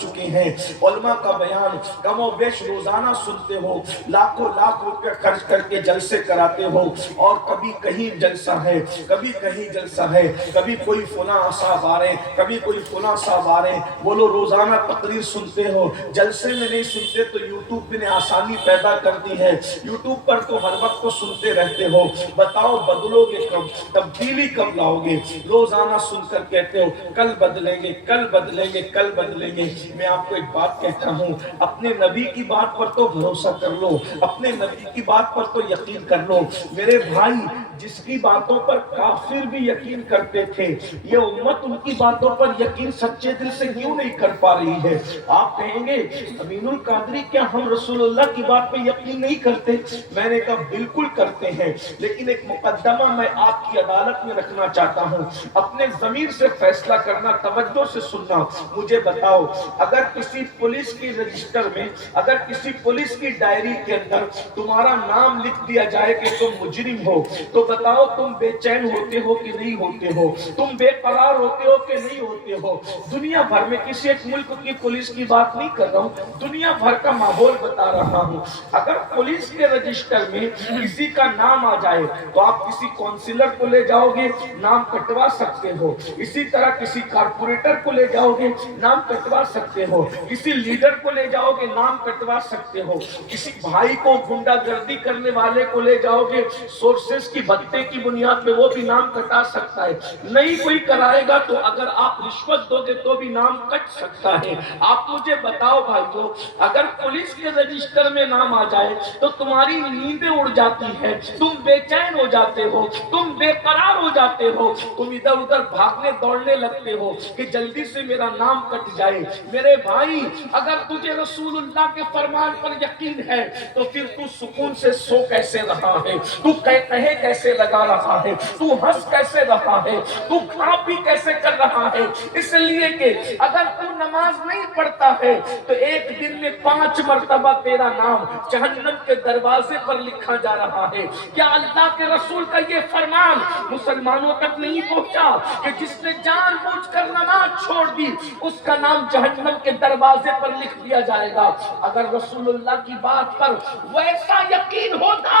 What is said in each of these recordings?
चुके हैं। उलमा का बयान कमो बेश रोजाना सुनते हो, लाखों लाख रुपए खर्च करके जलसे कराते हो, और कभी कहीं जलसा है, कभी कहीं जलसा है, कभी कोई फुला साहब आ रहे, कभी कोई फुला साहब आ रहे, बोलो रोजाना तकरीर सुनते हो, जलसे में नहीं सुनते तो यूट्यूब ने आसानी पैदा कर दी है, यूट्यूब पर तो हर वक्त तो सुनते रहते हो। बताओ बदलोगे कब, तब्दीली कब लाओगे? रोजाना सुनकर कहते हो कल बदलेंगे, कल बदलेंगे, कल बदलेंगे। मैं आपको एक बात कहता हूँ, अपने नबी की बात पर तो भरोसा कर लो, अपने नबी की बात पर तो यकीन कर लो। मेरे भाई, जिसकी बातों पर काफिर भी यकीन करते थे, ये उम्मत उनकी बातों पर यकीन सच्चे दिल से क्यों नहीं कर पा रही है? आप कहेंगे अमीनुल कादरी क्या हम रसूलुल्लाह की बात पे यकीन नहीं करते? मैंने कहा बिल्कुल करते हैं, लेकिन एक मुकद्दमा मैं आपकी अदालत में रखना चाहता हूँ, अपने ज़मीर से फैसला करना, तवज्जो से सुनना। मुझे बताओ, अगर किसी पुलिस की रजिस्टर में, अगर किसी पुलिस की डायरी के अंदर तुम्हारा नाम लिख दिया जाए कि तुम मुजरिम हो, तो बताओ तुम बेचैन होते हो कि नहीं होते हो? तुम बेकरार होते हो कि नहीं होते हो? दुनिया भर में किसी एक मुल्क की पुलिस की बात नहीं कर रहा हूँ, दुनिया भर का माहौल बता रहा हूँ। अगर पुलिस के रजिस्टर में किसी का नाम आ जाए तो आप किसी काउंसिलर को ले जाओगे, नाम कटवा सकते हो। इसी तरह किसी कारपोरेटर को ले जाओगे, नाम कटवा सकते हो। किसी लीडर को ले जाओगे, नाम कटवा सकते हो। किसी भाई को गुंडागर्दी करने वाले को ले जाओगे, सोर्सेस की भत्ते की बुनियाद पे, वो भी नाम कटा सकता है। नहीं कोई कराएगा तो अगर आप रिश्वत दोगे तो भी नाम कट सकता है। आप मुझे बताओ भाइयों, अगर पुलिस के रजिस्टर में नाम आ जाए तो तुम्हारी नींदें उड़ जाती है, तुम बेचैन हो जाते हो, तुम बेकरार हो जाते हो, तुम इधर उधर भागने दौड़ने लगते हो कि जल्दी से मेरा नाम कट जाए। मेरे भाई, अगर तुझे रसूलुल्लाह के फरमान पर यकीन है तो फिर तू सुकून से सो कैसे रहा है, तू कहे कैसे लगा रहा है, तू हंस कैसे रहा है, तू खा पी कैसे कर रहा है? इसलिए कि अगर तू नमाज नहीं पढ़ता है तो एक दिन में 5 मरतबा तेरा नाम जहन्नम के दरवाजे पर लिखा जा रहा है। क्या अल्लाह के रसूल का ये फरमान मुसलमानों तक नहीं पहुंचा कि जिसने जानबूझकर नमाज छोड़ दी उसका नाम जहन्नम के दरवाजे पर लिख दिया जाएगा? अगर रसूलुल्लाह की बात पर वैसा यकीन होता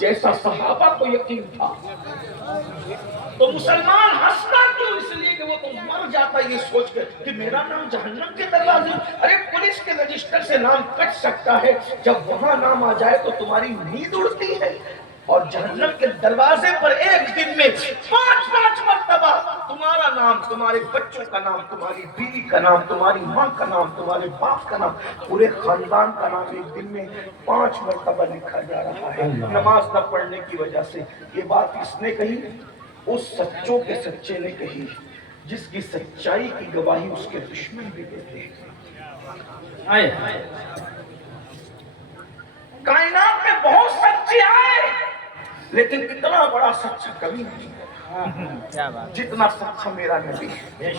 जैसा सहाबा को यकीन था तो मुसलमान हंसता क्यों? इसलिए कि वो तो मर जाता ये सोच कर कि मेरा नाम जहन्नम के दरवाजे। अरे पुलिस के रजिस्टर से नाम कट सकता है, जब वहां नाम आ जाए तो तुम्हारी नींद उड़ती है। और जहन्नम के दरवाजे पर एक दिन में 5 मरतबा तुम्हारा नाम, तुम्हारे बच्चों का नाम, तुम्हारी बीवी का नाम, तुम्हारी माँ का नाम, तुम्हारे बाप का नाम, पूरे खानदान का नाम एक दिन में 5 मरतबा लिखा जा रहा है नमाज न पढ़ने की वजह से। ये बात किसने कही? उस सच्चों के सच्चे ने कही, जिसकी सच्चाई की गवाही उसके दुश्मन भी देते हैं। कायनात में बहुत सच्चे आए, लेकिन इतना बड़ा सच्चा कभी नहीं है जितना सच्चा मेरा नबी है,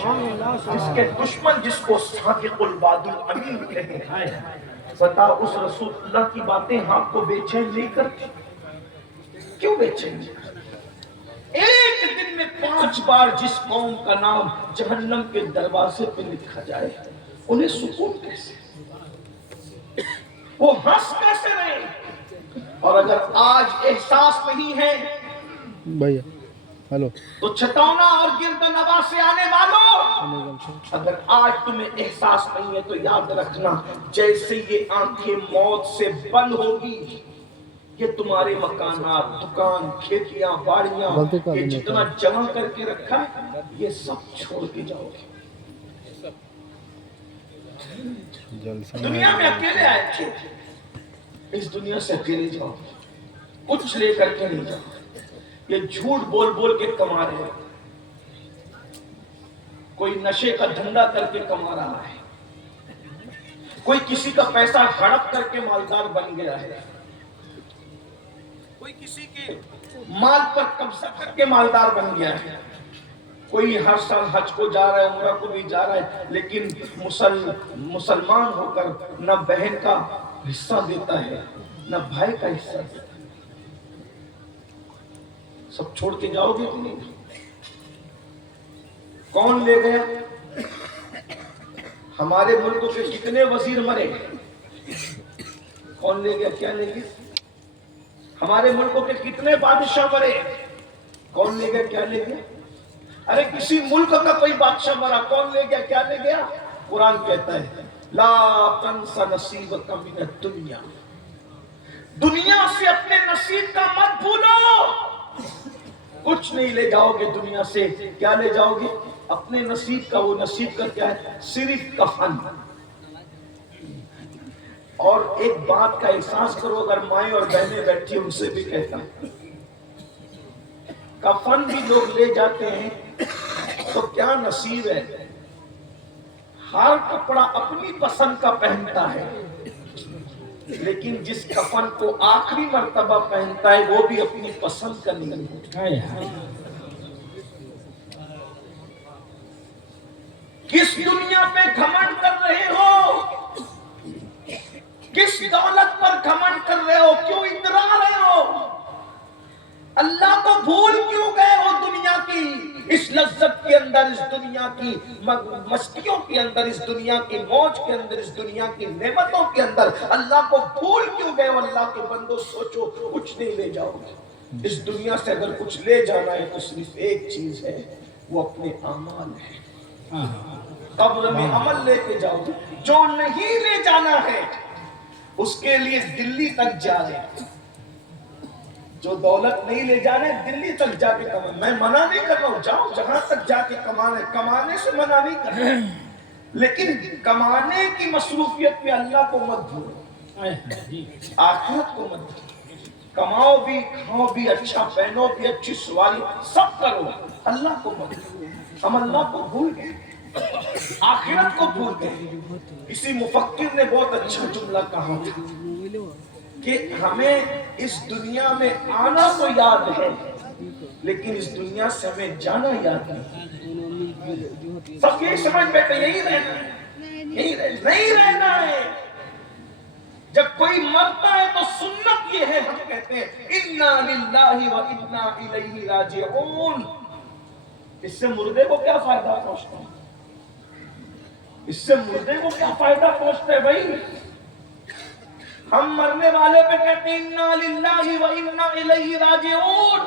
जिसके दुश्मन जिसको सादिकुल वादुल अमीन कहे। बताओ उस रसूलुल्लाह की बातें आपको बेचैन नहीं करती? क्यों बेचैन? एक दिन में 5 बार जिस कौम का नाम जहन्नम के दरवाजे पे लिखा जाए, उन्हें सुकून कैसे, वो हंस कैसे रहे? और अगर आज एहसास नहीं है भैया, हेलो, तो छतौना और गिरदनवा से आने वालों, अगर आज तुम्हें एहसास नहीं है तो याद रखना, जैसे ये आंखें मौत से बंद होगी, ये तुम्हारे मकानात, दुकान, खेतियां, बाड़ियां, ये जितना जमा करके रखा है ये सब छोड़ के जाओगे। दुनिया में अकेले आए थे, इस दुनिया से अकेले जाओ, कुछ लेकर के नहीं जाओ। ये झूठ बोल बोल के कमा रहे हैं, कोई नशे का धंधा करके कमा रहा है, कोई किसी का पैसा हड़प करके मालदार बन गया है, कोई किसी के माल पर कब्जा करके मालदार बन गया है, कोई हर साल हज को जा रहा है, उम्रा को भी जा रहा है, लेकिन मुसलमान होकर न बहन का हिस्सा देता है न भाई का हिस्सा देता है। सब छोड़ के जाओगे कि नहीं? कौन ले गया? ہمارے ملک کے کتنے وزیر مرے؟ کون لے گیا؟ کیا لے گیا؟ ہمارے ملک کے کتنے بادشاہ مرے؟ کون لے گیا؟ کیا لے گیا؟ ارے کسی ملک کا کوئی بادشاہ مرا، کون لے گیا؟ کیا لے گیا؟ قرآن کہتا ہے لا تنس نصیبک من الدنیا، دنیا سے اپنے نصیب کا مت بھولو، کچھ نہیں لے جاؤ گے دنیا سے۔ کیا لے جاؤ گے؟ اپنے نصیب کا۔ وہ نصیب کا کیا ہے؟ صرف کفن۔ اور ایک بات کا احساس کرو، اگر مائیں اور بہنیں بیٹھی ان سے بھی کہتا ہوں، کفن بھی لوگ لے جاتے ہیں تو کیا نصیب ہے، ہر کپڑا اپنی پسند کا پہنتا ہے، لیکن جس کفن کو آخری مرتبہ پہنتا ہے وہ بھی اپنی پسند کا نہیں ہوتا۔ کس دنیا پہ گھمنڈ کر رہے ہو؟ کس دولت پر گھمنڈ کر رہے ہو؟ کیوں اترا رہے ہو؟ اللہ کو بھول کیوں گئے ہو؟ دنیا کی اس لذت کے اندر، اس دنیا کی مستیوں کے اندر، اس دنیا کی موج کے اندر، اس دنیا کی نعمتوں کے اندر اللہ کو بھول کیوں گئے ہو؟ اللہ کے بندو سوچو، کچھ نہیں لے جاؤ گے اس دنیا سے۔ اگر کچھ لے جانا ہے تو صرف ایک چیز ہے، وہ اپنے اعمال ہے۔ قبر میں عمل لے کے جاؤ۔ جو نہیں لے جانا ہے اس کے لیے دلی تک جا رہے، جو دولت نہیں لے جانے دلی تک جا کے کمانے۔ میں منع نہیں کر رہا ہوں، جاؤ جہاں تک جا کے کمانے، کمانے سے منع نہیں کر رہا ہوں، لیکن کمانے کی مصروفیت میں اللہ کو مت بھولو، آخرت کو مت بھولو۔ کماؤ بھی، کھاؤ بھی، اچھا پہنو بھی، اچھی سواری سب کرو، اللہ کو مت بھولو۔ ہم اللہ کو بھول گئے، آخرت کو بھول گئے۔ کسی مفکر نے بہت اچھا جملہ کہا تھا کہ ہمیں اس دنیا میں آنا تو یاد ہے لیکن اس دنیا سے ہمیں جانا یاد نہیں۔ سب یہی سمجھ بیٹھے یہی رہنا ہے، نہیں رہنا ہے۔ جب کوئی مرتا ہے تو سنت یہ ہے، ہم کہتے ہیں انا للہ و انا الیہ راجعون۔ اس سے مردے کو کیا فائدہ پہنچتا ہے؟ اس سے مردے کو کیا فائدہ پہنچتا ہے بھائی؟ ہم مرنے والے پہ کہتے ہیں انا للہ و انا الیہ راجعون،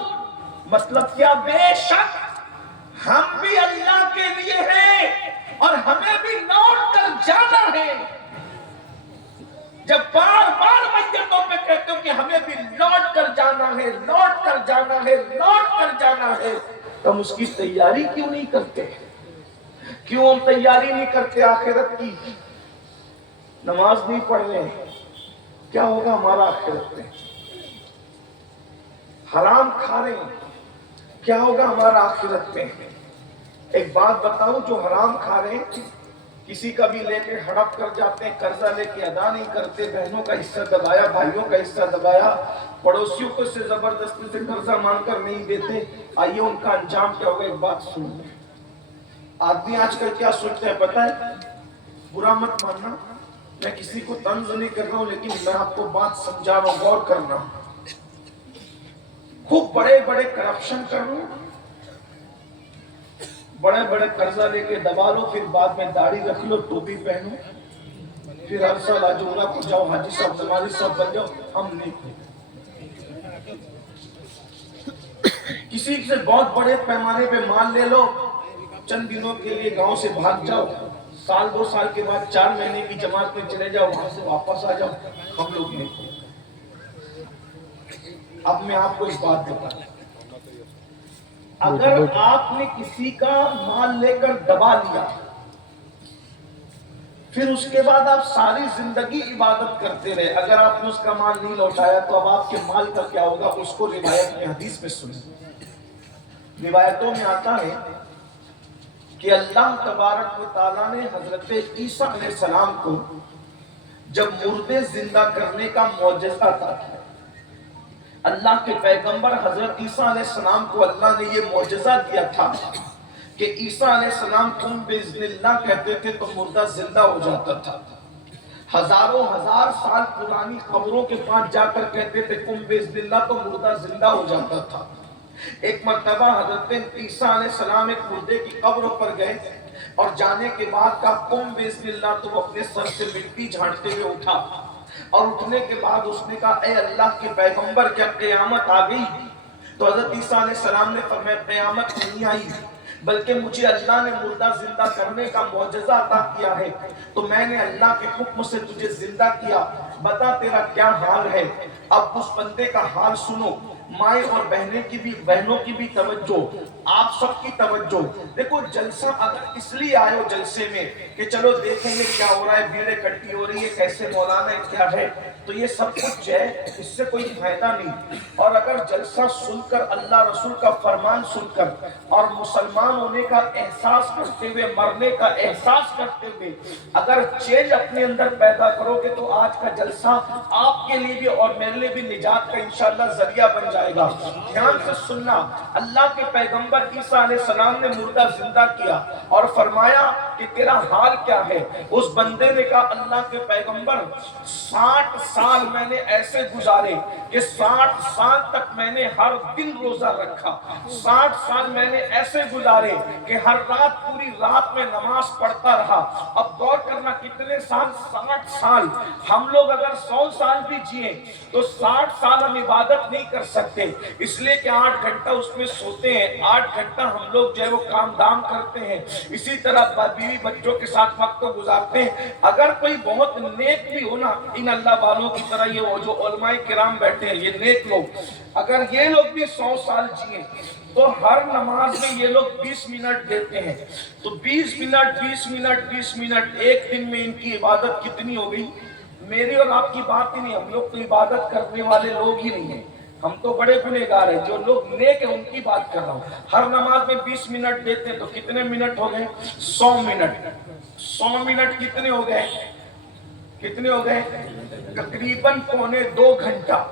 مطلب کیا؟ بے شک ہم بھی اللہ کے لیے ہیں اور ہمیں بھی لوٹ کر جانا ہے۔ جب بار بار میتوں پہ کہتے ہو کہ ہمیں بھی لوٹ کر جانا ہے، لوٹ کر جانا ہے، لوٹ کر جانا ہے، تو ہم اس کی تیاری کیوں نہیں کرتے؟ کیوں ہم تیاری نہیں کرتے آخرت کی؟ نماز نہیں پڑھ رہے، کیا ہوگا ہمارا آخرت میں؟ حرام کھا رہے ہیں، کیا ہوگا ہمارا آخرت میں؟ ایک بات بتاؤں، جو حرام کھا رہے ہیں کسی کا بھی لے کے ہڑپ کر جاتے ہیں، قرضہ لے کے ادا نہیں کرتے، بہنوں کا حصہ دبایا، بھائیوں کا حصہ دبایا، پڑوسیوں کو سے زبردستی سے قرضہ مانگ کر نہیں دیتے، آئیے ان کا انجام کیا ہوگا؟ ایک بات سن لیں۔ آدمی آج کل کیا سوچتے ہیں پتہ ہے؟ برا مت ماننا، میں کسی کو طنز نہیں کر رہا ہوں، لیکن میں آپ کو بات سمجھا رہا ہوں، غور کرنا۔ خوب بڑے بڑے کرپشن کر رہے ہیں، بڑے بڑے قرضہ لے کے دبا لو، پھر بعد میں داڑھی رکھ لو، ٹوپی پہنو، پھر ہر سال عجورہ کو جاؤ، حاجی صاحب نمازی صاحب بن جاؤ۔ ہم نہیں، کسی سے بہت بڑے پیمانے پہ مال لے لو، چند دنوں کے لیے گاؤں سے بھاگ جاؤ، سال دو سال کے بعد 4 مہینے کی جماعت میں چلے جاؤ، وہاں سے واپس آ جاؤ۔ ہم لوگ نہیں۔ اب میں آپ کو ایک بات بتاؤں، اگر آپ نے کسی کا مال لے کر دبا لیا، پھر اس کے بعد آپ ساری زندگی عبادت کرتے رہے، اگر آپ نے اس کا مال نہیں لوٹایا تو اب آپ کے مال کا کیا ہوگا؟ اس کو روایت میں، حدیث میں سنیں۔ روایتوں میں آتا ہے کہ اللہ تبارک و تعالیٰ نے حضرت عیسیٰ علیہ السلام کو جب مردے زندہ کرنے کا معجزہ عطا کیا، اللہ کے پیغمبر حضرت عیسیٰ علیہ السلام کو اللہ نے یہ معجزہ دیا تھا کہ عیسیٰ علیہ السلام تم بِإِذْنِ اللہ کہتے تھے تو مردہ زندہ ہو جاتا تھا۔ ہزاروں ہزار سال پرانی قبروں کے پاس جا کر کہتے تھے تم بِإِذْنِ اللہ تو مردہ زندہ ہو جاتا تھا۔ ایک مرتبہ حضرت عیسیٰ علیہ السلام ایک مردے کی قبر پر گئے، اور جانے کے بعد کہا قم بسم تو وہ اپنے سر سے مٹی جھاڑتے ہوئے اٹھا، اور اٹھنے کے بعد اس نے کہا اے اللہ کے پیغمبر کیا قیامت آ گئی؟ تو حضرت عیسیٰ علیہ السلام نے فرمایا قیامت نہیں آئی، بلکہ مجھے اللہ نے مردہ زندہ کرنے کا معجزہ عطا کیا ہے، تو میں نے اللہ کے حکم سے تجھے زندہ کیا، بتا تیرا کیا حال ہے؟ اب اس بندے کا حال سنو، مائیں اور بہنوں کی بھی توجہ، آپ سب کی توجہ۔ دیکھو جلسہ اگر اس لیے آئے ہو جلسے میں کہ چلو دیکھیں گے کیا ہو رہا ہے، بھیڑیں اکٹھی ہو رہی ہے، کیسے مولانا کیا ہے، تو یہ سب کچھ ہے، اس سے کوئی فائدہ نہیں۔ اور اگر جلسہ سن کر اللہ رسول کا فرمان سن کر اور مسلمان ہونے کا احساس کرتے ہوئے، مرنے کا احساس کرتے ہوئے اگر چینج اپنے اندر پیدا کرو گے تو آج کا جلسہ آپ کے لیے بھی اور میرے لیے بھی نجات کا انشاءاللہ ذریعہ بن جائے گا۔ دھیان سے سننا، اللہ کے پیغمبر عیسیٰ علیہ السلام نے مردہ زندہ کیا اور فرمایا کہ تیرا حال کیا ہے؟ اس بندے نے کہا اللہ کے پیغمبر 60 سال میں نے ایسے گزارے کہ 60 سال تک میں نے ہر دن روزہ رکھا، 60 سال میں نے ایسے گزارے کہ ہر رات پوری رات میں نماز پڑھتا رہا۔ اب غور کرنا کتنے سال؟ 60 سال۔ ہم لوگ اگر 100 سال بھی جیے تو 60 سال ہم عبادت نہیں کر سکتے، اس لیے کہ 8 گھنٹہ اس میں سوتے ہیں، 8 گھنٹہ ہم لوگ جو ہے وہ کام دام کرتے ہیں، اسی طرح بیوی بچوں کے ساتھ وقت گزارتے ہیں۔ اگر کوئی بہت نیک بھی ہو نا، ان اللہ والوں کی طرح یہ وہ جو علماء کرام بیٹھے ہیں، یہ نیک لوگ، اگر یہ لوگ بھی 100 سال جیے تو ہر نماز میں یہ لوگ 20 منٹ دیتے ہیں، تو 20 منٹ 20 منٹ 20 منٹ ایک دن میں ان کی عبادت کتنی ہو گئی؟ میری اور آپ کی بات ہی نہیں، ہم لوگ تو عبادت کرنے والے لوگ ہی نہیں ہیں، ہم تو بڑے گنہگار ہیں، جو لوگ نیک ہیں ان کی بات کر رہا ہوں۔ ہر نماز میں 20 منٹ دیتے ہیں تو کتنے منٹ ہو گئے؟ 100 منٹ۔ 100 منٹ کتنے ہو گئے؟ کتنے ہو گئے؟ تقریباً پونے 2 گھنٹہ۔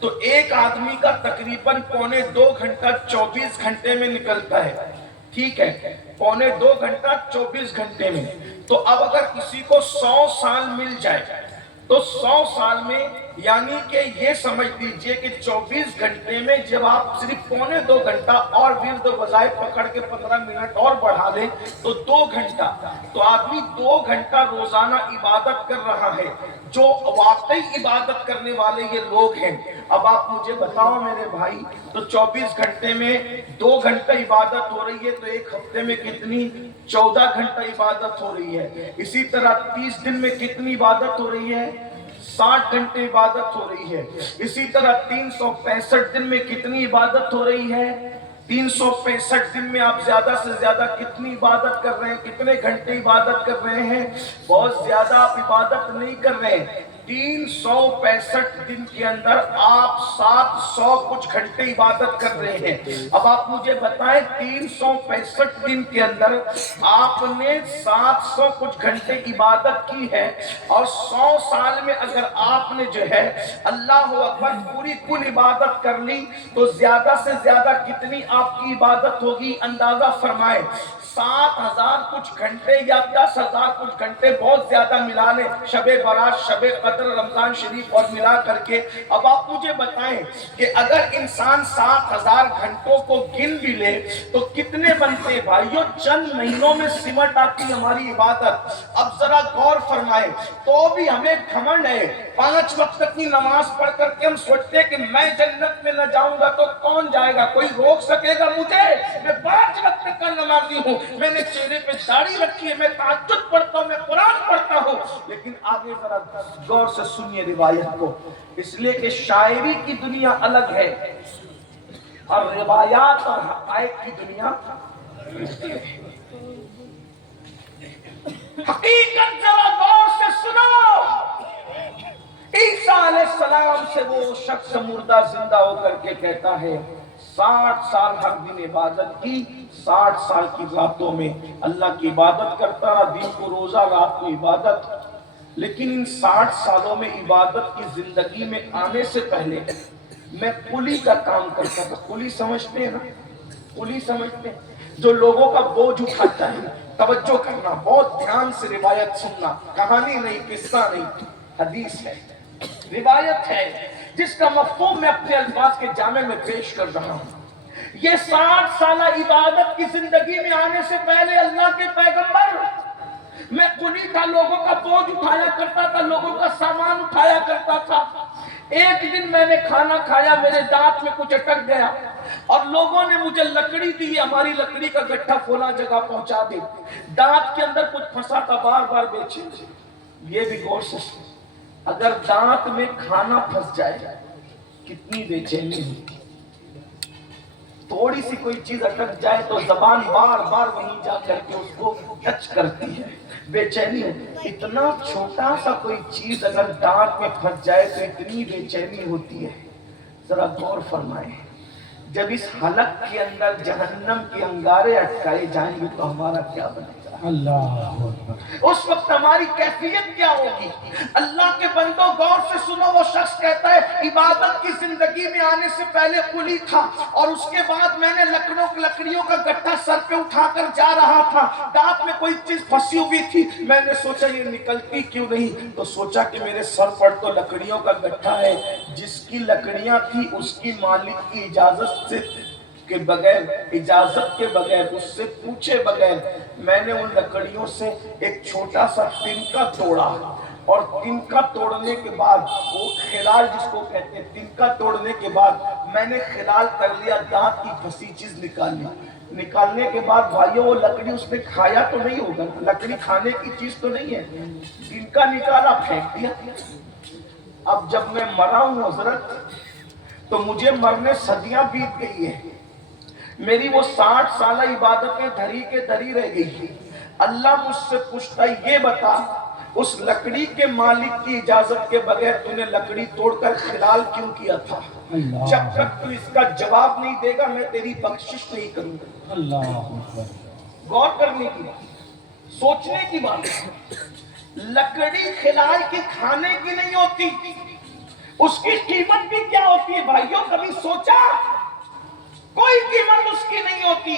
تو ایک آدمی کا تقریباً پونے 2 گھنٹہ 24 گھنٹے میں نکلتا ہے، ٹھیک ہے، پونے 2 گھنٹہ 24 گھنٹے میں۔ تو اب اگر کسی کو 100 سال مل جائے تو 100 سال میں یعنی کہ یہ سمجھ لیجئے کہ 24 گھنٹے میں جب آپ صرف پونے 2 گھنٹہ اور ورد و وظائف پکڑ کے 15 منٹ اور بڑھا لیں تو 2 گھنٹہ، تو آدمی 2 گھنٹہ روزانہ عبادت کر رہا ہے۔ جو واقعی عبادت کرنے والے یہ لوگ ہیں، اب آپ مجھے بتاؤ میرے بھائی، تو 24 گھنٹے میں 2 گھنٹہ عبادت ہو رہی ہے تو ایک ہفتے میں کتنی؟ 14 گھنٹہ عبادت ہو رہی ہے۔ اسی طرح 30 دن میں کتنی عبادت ہو رہی ہے؟ 60 گھنٹے عبادت ہو رہی ہے۔ اسی طرح 365 دن میں کتنی عبادت ہو رہی ہے؟ 365 دن میں آپ زیادہ سے زیادہ کتنی عبادت کر رہے ہیں؟ کتنے گھنٹے عبادت کر رہے ہیں؟ بہت زیادہ آپ عبادت نہیں کر رہے ہیں۔ 365 دن کے اندر آپ 700 کچھ گھنٹے عبادت کر رہے ہیں۔ اب آپ مجھے بتائیں 365 دن کے اندر آپ نے 700 کچھ گھنٹے عبادت کی ہے، اور 100 سال میں اگر آپ نے جو ہے اللہ اکبر پوری کل عبادت کر لی تو زیادہ سے زیادہ کتنی آپ کی عبادت ہوگی؟ اندازہ فرمائیں۔ 7000 کچھ گھنٹے یا 10,000 کچھ گھنٹے، بہت زیادہ ملا لیں، شب برات، شب قدر، رمضان شریف اور ملا کر کے۔ اب آپ مجھے بتائیں کہ اگر انسان 7000 گھنٹوں کو گن بھی لے تو کتنے بنتے ہیں بھائیوں؟ چند مہینوں میں سمٹ آتی ہماری عبادت۔ اب ذرا غور فرمائیں، تو بھی ہمیں گھمنڈ ہے، 5 وقت کی نماز پڑھ کر کے ہم سوچتے ہیں کہ میں جنت میں نہ جاؤں گا تو کون جائے گا؟ کوئی روک سکے گا مجھے؟ میں 5 وقت کا نمازی ہوں، میں نے چہرے پہ داڑھی رکھی ہے، میں تہجد پڑھتا ہوں، میں قرآن پڑھتا ہوں۔ لیکن آگے ذرا غور سے سنیے روایت کو، اس لیے کہ شاعری کی دنیا الگ ہے اور روایات اور حقائق کی دنیا حقیقت ذرا غور سے سنو۔ عیسیٰ علیہ السلام سے وہ شخص مردہ زندہ ہو کر کے کہتا ہے 60 سال ہر دن عبادت کی، 60 سال کی راتوں میں اللہ کی عبادت کرتا رہا، دن کو روزہ رات کو عبادت۔ لیکن ان 60 سالوں میں عبادت کی زندگی میں آنے سے پہلے میں قلی کا کام کرتا تھا۔ قلی سمجھتے ہیں نا؟ قلی سمجھتے ہیں جو لوگوں کا بوجھ اٹھاتا ہے۔ توجہ کرنا، بہت دھیان سے روایت سننا، کہانی نہیں، قصہ نہیں، حدیث ہے، روایت ہے جس کا مفہوم میں اپنے الفاظ کے جامع میں پیش کر رہا ہوں۔ یہ 60 سالہ عبادت کی زندگی میں آنے سے پہلے اللہ کے پیغمبر، میں قلی تھا، لوگوں کا بوجھ اٹھایا کرتا تھا، لوگوں کا سامان اٹھایا کرتا تھا۔ ایک دن میں نے کھانا کھایا، میرے دانت میں کچھ اٹک گیا اور لوگوں نے مجھے لکڑی دی، ہماری لکڑی کا گٹھا فلاں جگہ پہنچا دے، دانت کے اندر کچھ پھنسا تھا، بار بار بیچے۔ یہ بھی غور سے سن، اگر دانت میں کھانا پھنس جائے کتنی بے چینی ہوتی، تھوڑی سی کوئی چیز اٹک جائے تو زبان بار بار وہیں جا کر کے اس کو ٹچ کرتی ہے، بے چینی ہوتی۔ اتنا چھوٹا سا کوئی چیز اگر دانت میں پھنس جائے تو اتنی بے چینی ہوتی ہے۔ ذرا غور فرمائیں، جب اس حلق کے اندر جہنم کے انگارے اٹکائے جائیں گے تو ہمارا کیا بنے گا؟ اللہ، اس وقت ہماری کیفیت کیا ہوگی؟ اللہ کے بندوں غور سے سنو، وہ شخص کہتا ہے عبادت کی زندگی میں آنے سے پہلے قلی تھا اور اس کے بعد میں نے لکڑیوں کا گٹھا سر پہ اٹھا کر جا رہا تھا، دانت میں کوئی چیز پھنسی ہوئی تھی، میں نے سوچا یہ نکلتی کیوں نہیں، تو سوچا کہ میرے سر پر تو لکڑیوں کا گٹھا ہے، جس کی لکڑیاں تھی اس کی مالک کی اجازت کے بغیر، اجازت کے بغیر، اس سے پوچھے بغیر میں نے ان لکڑیوں سے ایک چھوٹا سا تنکا توڑا، اور تنکا توڑنے کے بعد وہ خلال جس کو کہتے ہیں، تنکا توڑنے کے بعد میں نے خلال کر لیا، دانت کی پھنسی چیز نکال لی۔ نکالنے کے بعد بھائیو وہ لکڑی اس نے کھایا تو نہیں ہوگا، لکڑی کھانے کی چیز تو نہیں ہے، تنکا نکالا پھینک دیا۔ اب جب میں مرا ہوں حضرت تو مجھے مرنے صدیاں بیت گئی ہے، میری وہ 60 سالہ عبادتیں دھری کے دھری رہ گئی۔ اللہ مجھ سے پوچھتا ہے یہ بتا اس لکڑی کے مالک کی اجازت کے بغیر تو نے لکڑی توڑ کر خلال کیوں کیا تھا؟ جب تک تو اس کا جواب نہیں دے گا میں تیری بخشش نہیں کروں گا۔ اللہ، غور کرنے کی بات، سوچنے کی بات۔ لکڑی خلال کی کھانے کی نہیں ہوتی، اس کی قیمت بھی کیا ہوتی ہے بھائیوں؟ کبھی سوچا؟ کوئی قیمت اس کی نہیں ہوتی،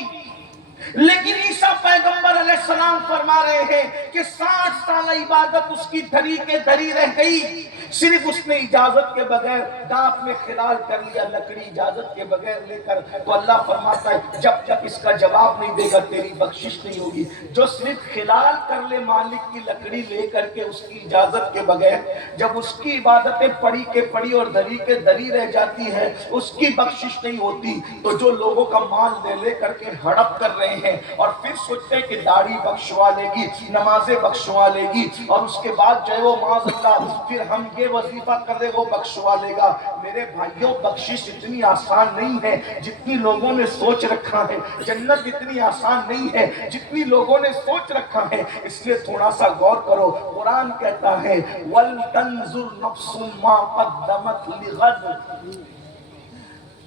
لیکن عیسیٰ پیغمبر علیہ السلام فرما رہے ہیں کہ 60 سالہ عبادت اس کی دھری کے دھری رہ گئی، صرف اس نے اجازت کے بغیر دانت میں خلال کر لیا، لکڑی اجازت کے بغیر لے کر۔ تو اللہ فرماتا ہے جب تک اس کا جواب نہیں دے گا تیری بخشش نہیں ہوگی۔ جو صرف خلال کر لے مالک کی لکڑی لے کر کے اس کی اجازت کے بغیر، جب اس کی عبادتیں پڑی کے پڑی اور دھری کے دھری رہ جاتی ہے اس کی بخشش نہیں ہوتی۔ تو جو لوگوں کا مال لے لے کر کے ہڑپ کر رہے ہیں اور پھر سوچتے ہیں کہ داڑھی بخشوا لے گی، نمازیں بخشوا لے گی، اور اس کے بعد جو ہے وہ معاذ اللہ پھر ہم یہ وظیفہ کر رہے وہ بخشوا لے گا۔ میرے بھائیوں بخشش اتنی آسان نہیں ہے جتنی لوگوں نے سوچ رکھا ہے، جنت اتنی آسان نہیں ہے جتنی لوگوں نے سوچ رکھا ہے۔ اس لیے تھوڑا سا غور کرو، قرآن کہتا ہے وَلْتَنْظُرْ نَفْسٌ مَا قَدَّمَتْ لِغَدٍ،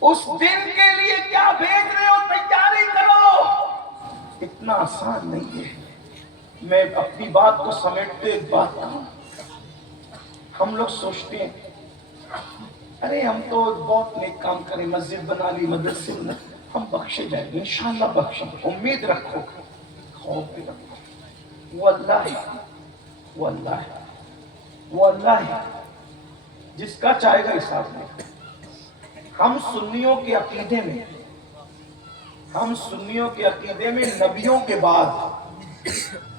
اس دن کے لیے کیا بھیج رہے ہو تیاری کرو۔ اتنا آسان نہیں ہے۔ میں اپنی بات کو سمیٹتے ایک بات کہوں، ہم لوگ سوچتے ہیں ارے ہم تو بہت نیک کام کریں، مسجد بنا لی، مدرسے بنا، ہم بخشے جائیں گے انشاءاللہ بخشیں گے۔ امید رکھو، خوف بھی رکھو، وہ اللہ ہے، وہ اللہ ہے، وہ اللہ ہے جس کا چاہے گا حساب نہیں۔ ہم سنیوں کے عقیدے میں نبیوں کے بعد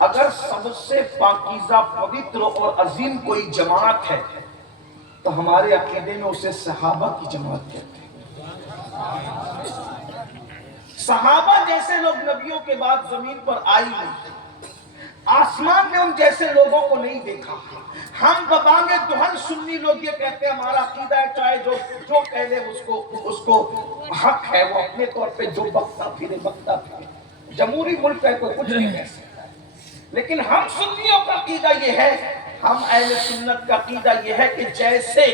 اگر سب سے پاکیزہ، پوتر اور عظیم کوئی جماعت ہے تو ہمارے عقیدے میں اسے صحابہ کی جماعت کہتے ہیں۔ صحابہ جیسے لوگ نبیوں کے بعد زمین پر آئی نہیں، آسمان میں ان جیسے لوگوں کو نہیں دیکھا۔ ہم ببانگے دہن سنی لوگ یہ کہتے ہیں ہمارا عقیدہ ہے چاہے جو کہہ لے اس کو حق ہے، وہ اپنے طور پہ جو بکتا پھرے جمہوری ملک ہے کوئی کچھ نہیں کہہ سکتا۔ لیکن ہم سنیوں کا عقیدہ یہ ہے، ہم اہل سنت کا عقیدہ یہ ہے کہ جیسے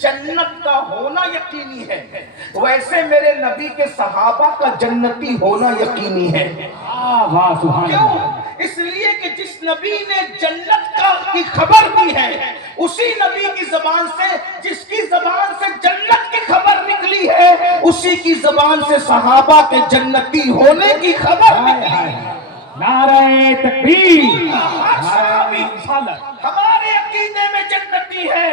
جنت کا ہونا یقینی ہے ویسے میرے نبی کے صحابہ کا جنتی ہونا یقینی ہے۔ کیوں؟ اس لیے کہ جس نبی نے جنت کی خبر دی ہے اسی نبی کی زبان سے، جس کی زبان سے جنت کی خبر نکلی ہے اسی کی زبان سے صحابہ کے جنتی ہونے کی خبر نکلی ہے۔ نعرہ تکبیر، ہر صحابی ہمارے عقیدے میں جنتی ہے،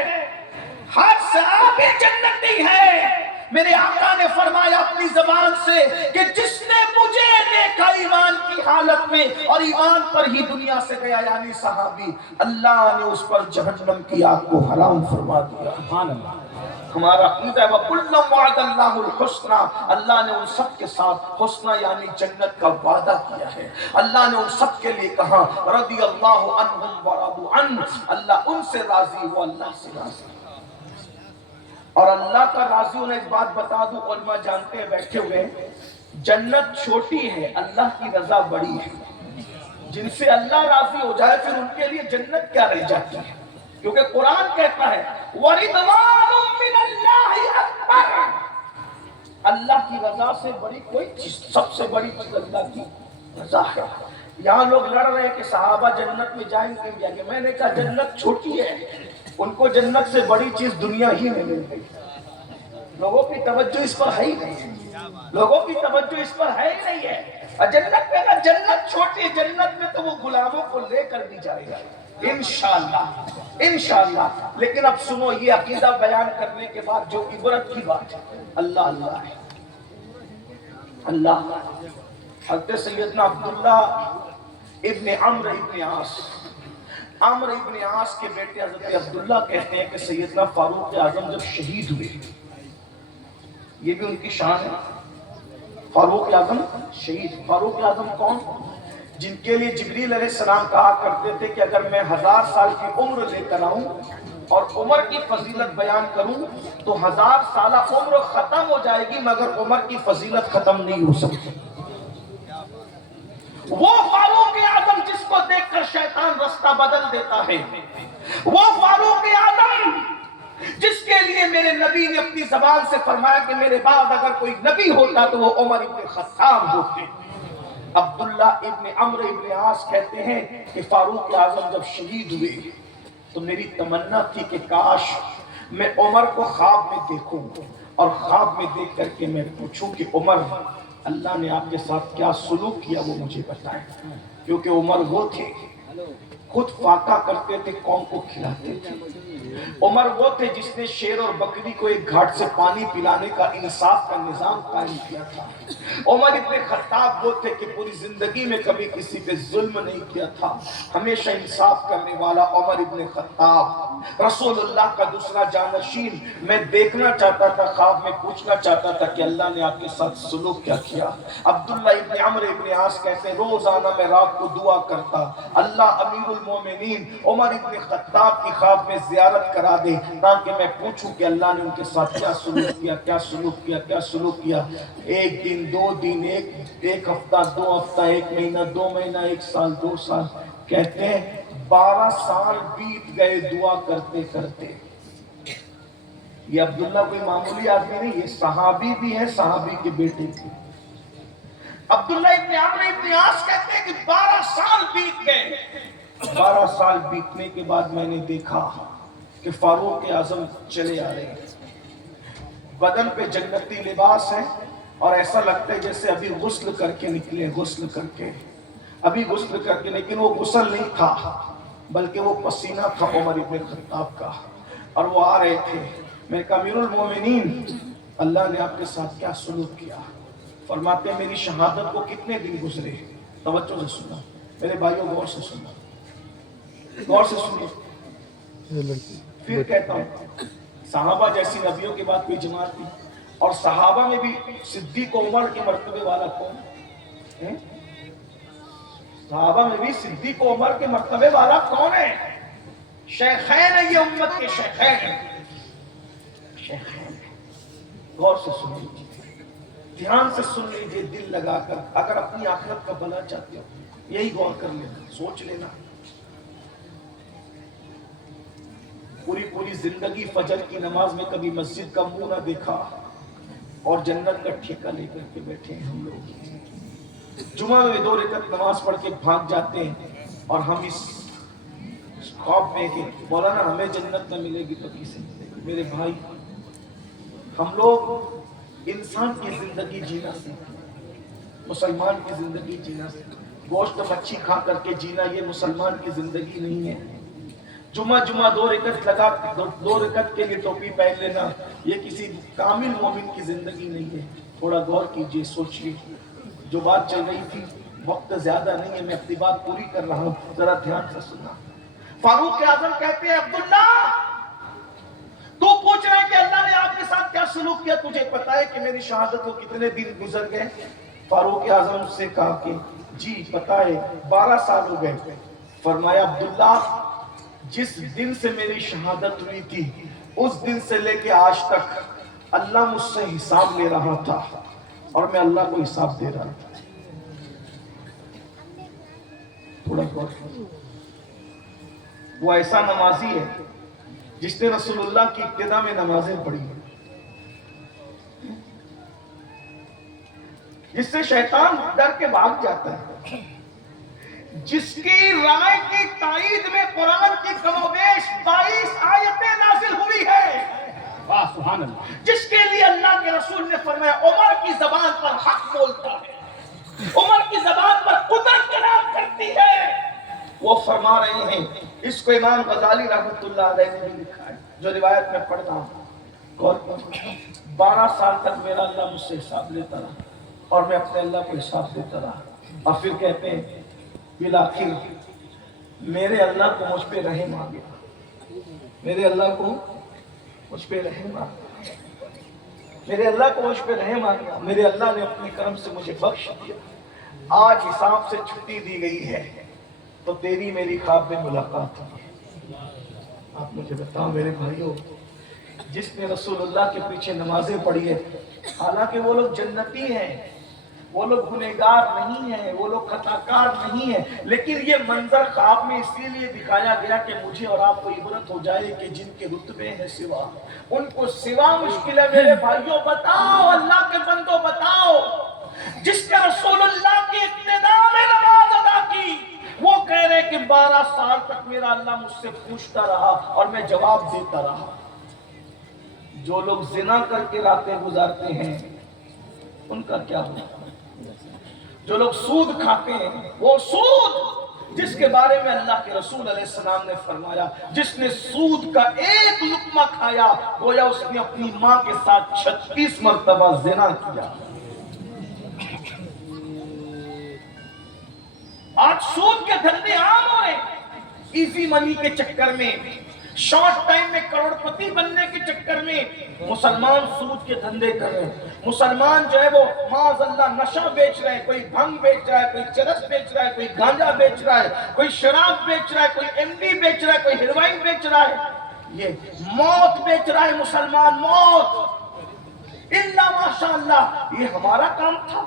ہر صحابی جنتی ہے۔ میرے آقا نے فرمایا اپنی زبان سے کہ جس نے مجھے دیکھا ایمان کی حالت میں اور ایمان پر ہی دنیا سے گیا، یعنی صحابی، اللہ نے اس پر جہنم کی آگ کو حرام فرما دیا۔ سبحان اللہ۔ ہمارا عقیدہ ہے وَكُلًّا وَعَدَ اللَّهُ الْحُسْنَى، اللہ نے ان سب کے ساتھ حسنہ یعنی جنت کا وعدہ کیا ہے۔ اللہ نے ان سب کے لیے کہا رضی اللہ عنہم ورضوا عنہ، اللہ ان سے راضی، وہ اللہ سے راضی۔ اور اللہ کا راضی ہونا، ایک بات بتا دوں، علماء جانتے ہیں بیٹھے ہوئے، جنت چھوٹی ہے، اللہ کی رضا بڑی ہے۔ جن سے اللہ راضی ہو جائے پھر ان کے لیے جنت کیا رہ جاتی ہے، کیونکہ قرآن کہتا ہے وَرِضْوَانٌ مِّنَ اللَّهِ أَكْبَرُ، اللہ کی رضا سے بڑی کوئی چیز، سب سے بڑی چیز اللہ کی رضا ہے۔ یہاں لوگ لڑ رہے ہیں کہ صحابہ جنت میں جائیں گے، میں نے کہا جنت چھوٹی ہے، ان کو جنت سے بڑی چیز دنیا ہی میں مل گئی۔ لوگوں کی توجہ اس پر ہے ہی نہیں، لوگوں کی توجہ اس پر ہے ہی نہیں ہے۔ اور جنت میں نا، جنت چھوٹی، جنت میں تو وہ غلاموں کو لے کر بھی جائے گا انشاءاللہ، انشاءاللہ۔ لیکن اب سنو، یہ عقیدہ بیان کرنے کے بعد جو عبرت کی بات ہے، اللہ اللہ ہے، اللہ۔ حضرت سیدنا عبداللہ ابن عمرو ابن عاص، عمرو ابن عاص کے بیٹے حضرت عبداللہ کہتے ہیں کہ سیدنا فاروق اعظم جب شہید ہوئے، یہ بھی ان کی شان ہے، فاروق اعظم شہید۔ فاروق اعظم کون؟ جن کے لیے جبریل علیہ السلام کہا کرتے تھے کہ اگر میں 1000 سال کی عمر لے کر آؤں اور عمر کی فضیلت بیان کروں تو 1000 سالہ عمر ختم ہو جائے گی مگر عمر کی فضیلت ختم نہیں ہو سکتی۔ وہ فاروق اعظم جس کو دیکھ کر شیطان رستہ بدل دیتا ہے، وہ فاروق اعظم جس کے لیے میرے نبی نے اپنی زبان سے فرمایا کہ میرے بعد اگر کوئی نبی ہوتا تو وہ عمر ابن خطاب ہوتے۔ عبداللہ ابن عمرو ابن عاص کہتے ہیں کہ فاروق اعظم جب شہید ہوئے تو میری تمنا تھی کہ کاش میں عمر کو خواب میں دیکھوں اور خواب میں دیکھ کر کے میں پوچھوں کہ عمر، اللہ نے آپ کے ساتھ کیا سلوک کیا وہ مجھے بتائیں، کیونکہ عمر وہ تھے خود فاقہ کرتے تھے، قوم کو کھلاتے تھے۔ عمر وہ تھے جس نے شیر اور بکری کو ایک گھاٹ سے پانی پلانے کا انصاف کا نظام قائم کیا تھا۔ عمر ابن خطاب وہ تھے کہ پوری زندگی میں کبھی کسی پہ ظلم نہیں کیا تھا، ہمیشہ انصاف کرنے والا عمر ابن خطاب، رسول اللہ کا دوسرا جانشین۔ میں دیکھنا چاہتا تھا، خواب میں پوچھنا چاہتا تھا کہ اللہ نے آپ کے ساتھ سلوک کیا کیا۔ عبداللہ ابن عمرو ابن عاص کہتے ہیں روزانہ میں رات کو دعا کرتا، اللہ امیر المومنین عمر ابن خطاب کی خواب میں زیارت کرا دے تاکہ میں پوچھوں کہ اللہ نے ان کے ساتھ کیا سلوک کیا، کیا سلوک کیا، کیا سلوک کیا۔ ایک دن، 2 دن، ایک ہفتہ، 2 ہفتہ، 1 مہینہ، 2 مہینہ، 1 سال، 2 سال، کہتے ہیں 12 سال بیت گئے دعا کرتے کرتے۔ یہ عبداللہ کوئی معمولی آدمی نہیں، یہ صحابی بھی ہے، صحابی کے بیٹے بھی۔ عبداللہ ابن عمرو ابن عاص کہتے ہیں کہ 12 سال بیت گئے۔ 12 سال بیتنے کے بعد میں نے دیکھا کہ فاروق اعظم چلے آ رہے ہیں، بدن پہ جنتی لباس ہے اور ایسا لگتا ہے جیسے ابھی غسل کر کے نکلے، غسل کر کے، ابھی غسل کر کے، لیکن وہ غسل نہیں تھا بلکہ وہ پسینہ تھا عمر ابن خطاب کا، اور وہ آ رہے تھے۔ میں کہا امیر المومنین اللہ نے آپ کے ساتھ کیا سلوک کیا؟ فرماتے ہیں میری شہادت کو کتنے دن گزرے، توجہ سے سننا میرے بھائیوں، غور سے سننا، غور سے سننا۔ پھر کہتا ہوں صحابہ جیسی نبیوں کے بعد کوئی جماعت تھی، اور صحابہ میں بھی صدیق و عمر کے مرتبے والا کون ہے؟ صحابہ میں بھی صدیق و عمر کے مرتبے والا کون ہے؟ شیخین ہے، یہ امت کے شیخین ہیں، شیخین ہیں۔ غور سے سن لیجیے، دھیان سے سن لیجیے، دل لگا کر، اگر اپنی آخرت کا بھلا چاہتے ہو یہی غور کر لینا، سوچ لینا۔ پوری زندگی فجر کی نماز میں کبھی مسجد کا منہ نہ دیکھا اور جنت کا ٹھیکہ لے کر کے بیٹھے ہیں ہم لوگ۔ جمعہ میں 2 رکعت نماز پڑھ کے بھاگ جاتے ہیں اور ہم اس خواب میں کہ مولانا ہمیں جنت نہ ملے گی تو کسے ملے گی؟ میرے بھائی، ہم لوگ انسان کی زندگی جینا سیکھیں، مسلمان کی زندگی جینا سیکھیں۔ گوشت مچھی کھا کر کے جینا یہ مسلمان کی زندگی نہیں ہے۔ जुमा दो रकत लगा, दो रकत के लिए टोपी पहन लेना, ये किसी कामिल मोमिन की जिंदगी नहीं है। थोड़ा गौर कीजिए, सोचिए। जो बात चल रही थी, वक्त ज्यादा नहीं है, मैं अपनी बात पूरी कर रहा हूं, जरा ध्यान से सुनना। फारूक आजम कहते हैं, अब्दुल्ला तू पूछ रहा है कि अल्लाह ने आपके साथ क्या सलूक किया, तुझे पता है कि मेरी शहादत को कितने दिन गुजर गए? फारूक आजम से कहा कि जी पता है, 12 साल हो गए। फरमाया, अब्दुल्ला जिस दिन से मेरी शहादत हुई थी, उस दिन से लेके आज तक अल्लाह मुझसे हिसाब ले रहा था और मैं अल्लाह को हिसाब दे रहा था। थोड़ा गौर करो। वो ऐसा नमाजी है जिसने रसूलुल्लाह की इब्तिदा में नमाजें पढ़ी, जिससे शैतान डर के भाग जाता है, जिसकी राय की ताईद में कुरान की कमोबेश 22 आयतें नाजिल हुई है, वाह सुभान अल्लाह, जिसके लिए अल्लाह के रसूल ने फरमाया उमर की जबान पर हक बोलता है, उमर की जबान पर कुदरत का नाम करती है। वो फरमा रहे हैं, इसको इमाम गजाली रहमतुल्लाह अलैह ने भी लिखा है, जो रिवायत में पढ़ता हूँ। 12 साल तक मेरा अल्लाह मुझसे हिसाब लेता रहा और मैं अपने अल्लाह को हिसाब देता रहा। और फिर कहते हैं, बिल आखिर मेरे अल्लाह को मुझ पे रहम आ गया, मेरे अल्लाह को मुझ पे रहम आ गया, मेरे अल्लाह को मुझ पे रहम आ गया, मेरे अल्लाह ने अपने करम से मुझे बख्श दिया। आज हिसाब से छुट्टी दी गई है तो तेरी मेरी ख्वाब में मुलाकात हुई। आप मुझे बताओ मेरे भाइयों, जिसने रसूलुल्लाह के पीछे नमाजें पढ़ी है, हालांकि वो लोग जन्नती हैं, वो लोग गुनहगार नहीं है, वो लोग खताकार नहीं है, लेकिन ये मंजर ख्वाब में इसीलिए दिखाया गया कि मुझे और आपको इबरत हो जाए कि जिनके रुतबे हैं सिवा, उनको सिवा मुश्किल है। मेरे भाइयों बताओ, अल्लाह के बंदो बताओ, जिसने रसूलुल्लाह की इब्तिदा में नमाज अदा की, वो कह रहे कि 12 साल तक मेरा अल्लाह मुझसे पूछता रहा और मैं जवाब देता रहा। जो लोग जिना करके रातें गुजारते हैं उनका क्या होगा? जो लोग सूद खाते हैं, वो सूद जिसके बारे में अल्लाह के रसूल अलैहिस्सलाम ने फरमाया, जिसने सूद का एक लुक्मा खाया गोया उसने अपनी मां के साथ 36 मर्तबा जिना किया। आज सूद के धंधे आम हो रहे, इजी मनी के चक्कर में, शॉर्ट टाइम में करोड़पति बनने के चक्कर में मुसलमान सूद के धंधे कर रहे हैं। मुसलमान जो है वो माज़अल्लाह नशा बेच रहे हैं, कोई भंग बेच रहा है, कोई चरस बेच रहा है, कोई गांजा बेच रहा है, कोई शराब बेच रहा है, कोई एमडी बेच रहा है, कोई हेरोइन बेच रहा है, ये मौत बेच रहा है मुसलमान, मौत। इल्ला माशाअल्लाह, ये हमारा काम था,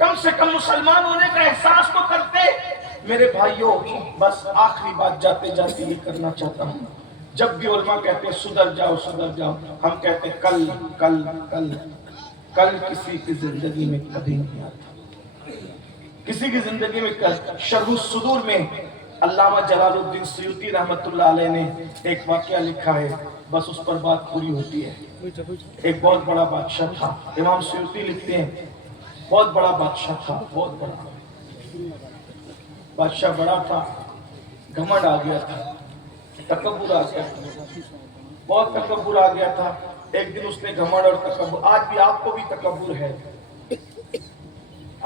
कम से कम मुसलमान होने का एहसास तो करते। मेरे भाइयों, बस आखिरी बात जाते जाते ये करना चाहता हूँ, जब भी उलमा कहते हैं सुधर जाओ सुधर जाओ, हम कहते हैं कल कल कल कल किसी की जिंदगी में कभी नहीं आता, किसी की जिंदगी में कल। शरह सुदूर में अल्लामा जलालुद्दीन सयूती रहमतुल्लाह अलैह ने एक वाकया लिखा है, बस उस पर बात पूरी होती है। एक बहुत बड़ा बादशाह था, इमाम सयूती लिखते हैं, बहुत बड़ा बादशाह था, बहुत बड़ा बादशाह, बड़ा था, घमंड आ गया था, तकब्बुर आ गया था, बहुत तकब्बुर आ गया था। एक दिन उसने घमंड और तकब्बुर, आज भी आपको भी तकब्बुर है,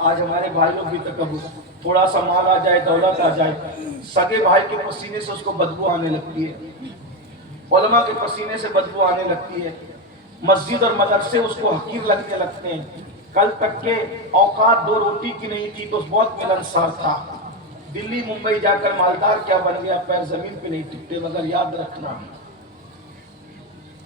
आज हमारे भाइयों भी तकब्बुर, थोड़ा सा माल आ जाए, दौलत आ जाए, सगे भाई के पसीने से उसको बदबू आने लगती है, उलमा के पसीने से बदबू आने लगती है, मस्जिद और मदरसे उसको हकीर लगने लगते हैं। कल तक के औकात 2 रोटी की नहीं थी तो बहुत मिलनसार था, दिल्ली मुंबई जाकर मालदार क्या बन गया, पैर जमीन पे नहीं टिकते। मगर याद रखना,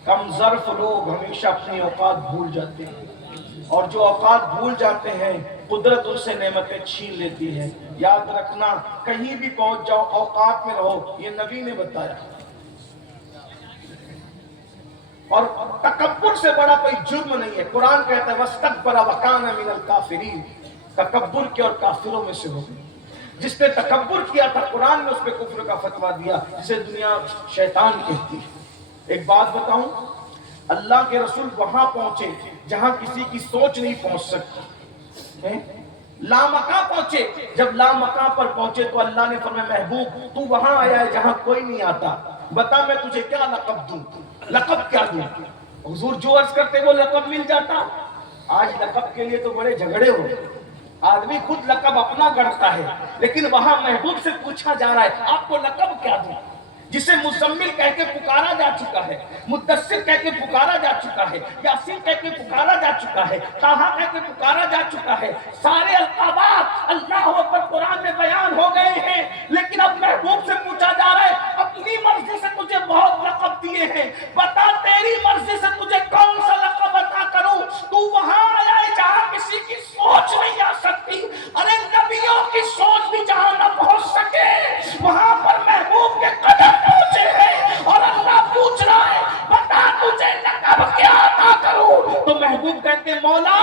कम ज़र्फ लोग हमेशा अपनी औकात भूल जाते हैं, और जो औकात भूल जाते हैं कुदरत उनसे नेमतें छीन लेती है। याद रखना, कहीं भी पहुंच जाओ, औकात में रहो, ये नबी ने बताया। और तकब्बुर से बड़ा कोई जुर्म नहीं है। कुरान कहता है वस्तकबरा वकाना मिनल काफिरीन, तकब्बुर के और काफिरों में से हो। जिसने तकब्बुर किया था, कुरान ने उस पे कुफ्र का फतवा दिया, जिसे दुनिया शैतान कहती है। एक बात बताऊं, अल्लाह के रसूल वहां पहुंचे जहां किसी की सोच नहीं पहुंच सकती है। लामका पहुंचे। जब लामका पर पहुंचे तो अल्लाह ने फरमाया महबूब तू वहां आया है जहां कोई नहीं आता, बता मैं तुझे क्या लक़ब दूं, लक़ब क्या दूं। हुजूर जो अर्ज करते वो लक़ब मिल जाता। आज लक़ब के लिए तो बड़े झगड़े हो, आदमी खुद लक़ब अपना गढ़ता है, लेकिन वहां महबूब से पूछा जा रहा है आपको लक़ब क्या दूं। जिसे मुज़म्मिल कह के पुकारा जा चुका है, मुद्दस्सिर कह के पुकारा जा चुका है, यासीन कह के पुकारा जा चुका है, ताहा कह के पुकारा जा चुका है, सारे अल्क़ाबात अल्लाह अकबर कुरान में बयान हो गए हैं। लेकिन अब महबूब से पूछा जा रहा है अपनी मर्जी से तुझे बहुत लक़ब दिए हैं, बता तेरी मर्जी से तुझे कौन सा लक़ब अता करूं। तू वहां आया है जहां किसी की सोच नहीं आ सकती। अरे नबियों की सोच भी जहां न पहुंच सके वहां पर महबूब के कदम पहुंचे हैं और अल्लाह पूछ रहा है बता तुझे लक़ब क्या अता करूं। तो महबूब कहते हैं मौला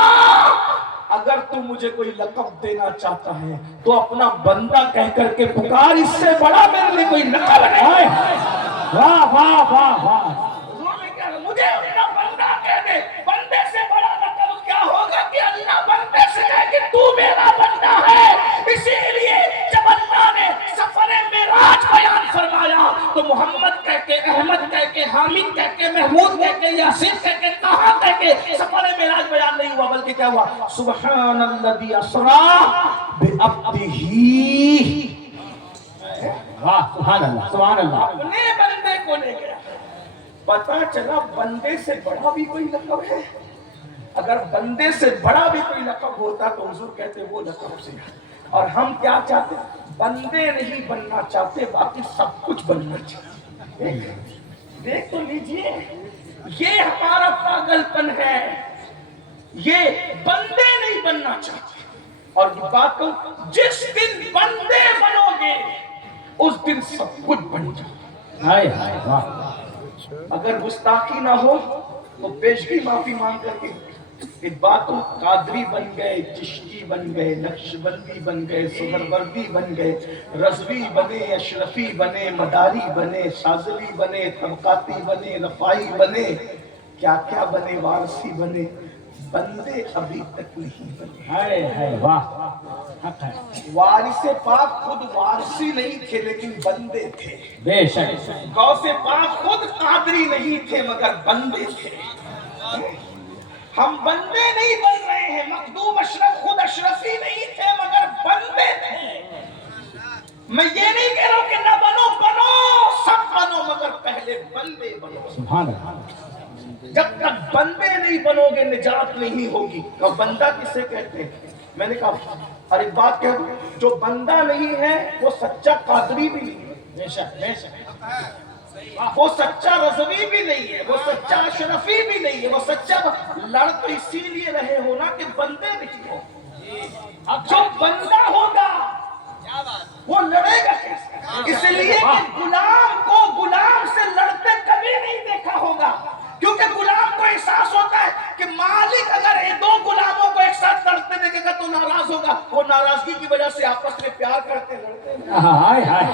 अगर तू मुझे कोई लक़ब देना चाहता है तो अपना बंदा कह करके पुकार, इससे बड़ा मेरे लिए कोई लक़ब नहीं। वाह वाह वाह वाह। मुझे अपना बंदा कह दे, बंदे से बड़ा लक़ब क्या होगा कि अल्लाह बंदे से कहे कि तू मेरा बंदा है। इसीलिए जब अल्लाह ने सफरे मेराज बयान फरमाया तो मोहम्मद कह के, अहमद कह के, हामिद कह के, महमूद कह के, यासीन कह के, ताहा कह के सफरे मेराज बयान नहीं हुआ, बल्कि क्या हुआ सुब्हानल्लज़ी अस्रा बिअब्दिही। वाह सुभान अल्लाह सुभान अल्लाह। अपने बंदे को ले गया। पता चला बंदे से बड़ा भी कोई लक़ब है। अगर बंदे से बड़ा भी कोई लक़ब होता तो हुजूर कहते वो लक़ब से। और हम क्या चाहते, बंदे नहीं बनना चाहते, बाकी सब कुछ बनना चाहते। देख तो लीजिए, ये हमारा पागलपन है, ये बंदे नहीं बनना चाहते। और बात कहूं, जिस दिन बंदे बनोगे उस दिन सब कुछ बन जाओ। हाय हाय वाह। अगर गुस्ताखी ना हो तो पेशगी माफी मांग करके एक बात हो, कादरी बन गए, चिश्ती बन गए, नक्शबंदी बन गए, सुहरवर्दी बन गए, रज़वी बने, अशरफी बने, मदारी बने, शाज़ली बने, तबकाती बने, रफ़ाई बने, क्या क्या बने, वारसी बने, बंदे अभी तक नहीं बने। हाय हाय वाह। हक है वारिसे पाक खुद वारसी नहीं थे लेकिन बंदे थे। बेशक। गौसे पाक खुद कादरी नहीं थे मगर बंदे थे। हम बंदे नहीं बन रहे हैं। मखदूम अशरफ खुद अशरफी नहीं थे मगर बंदे थे। मैं ये नहीं कह रहा हूं कि ना बनो, बनो, सब बनो, मगर पहले बंदे बनो। सुभान अल्लाह। जब तक बंदे नहीं बनोगे निजात नहीं होगी। और बंदा किसे कहते हैं? मैंने कहा अरे बात क्या, जो बंदा नहीं है वो सच्चा कादरी भी नहीं है, बेशक बेशक। वो सच्चा रज़वी भी नहीं है, वो सच्चा अशरफी भी नहीं है, वो सच्चा लड़ तो इसीलिए रहे हो ना कि बंदे नहीं हो। अब जो बंदा होगा वो लड़ेगा कैसे? इसलिए कि गुलाम को गुलाम से लड़ते कभी नहीं देखा होगा, क्योंकि गुलाम को एहसास होता है कि मालिक अगर ये दो गुलामों को एक साथ लड़ते देखेगा तो नाराज होगा। वो नाराजगी की वजह से आपस में प्यार करते लड़ते। हाय हाय।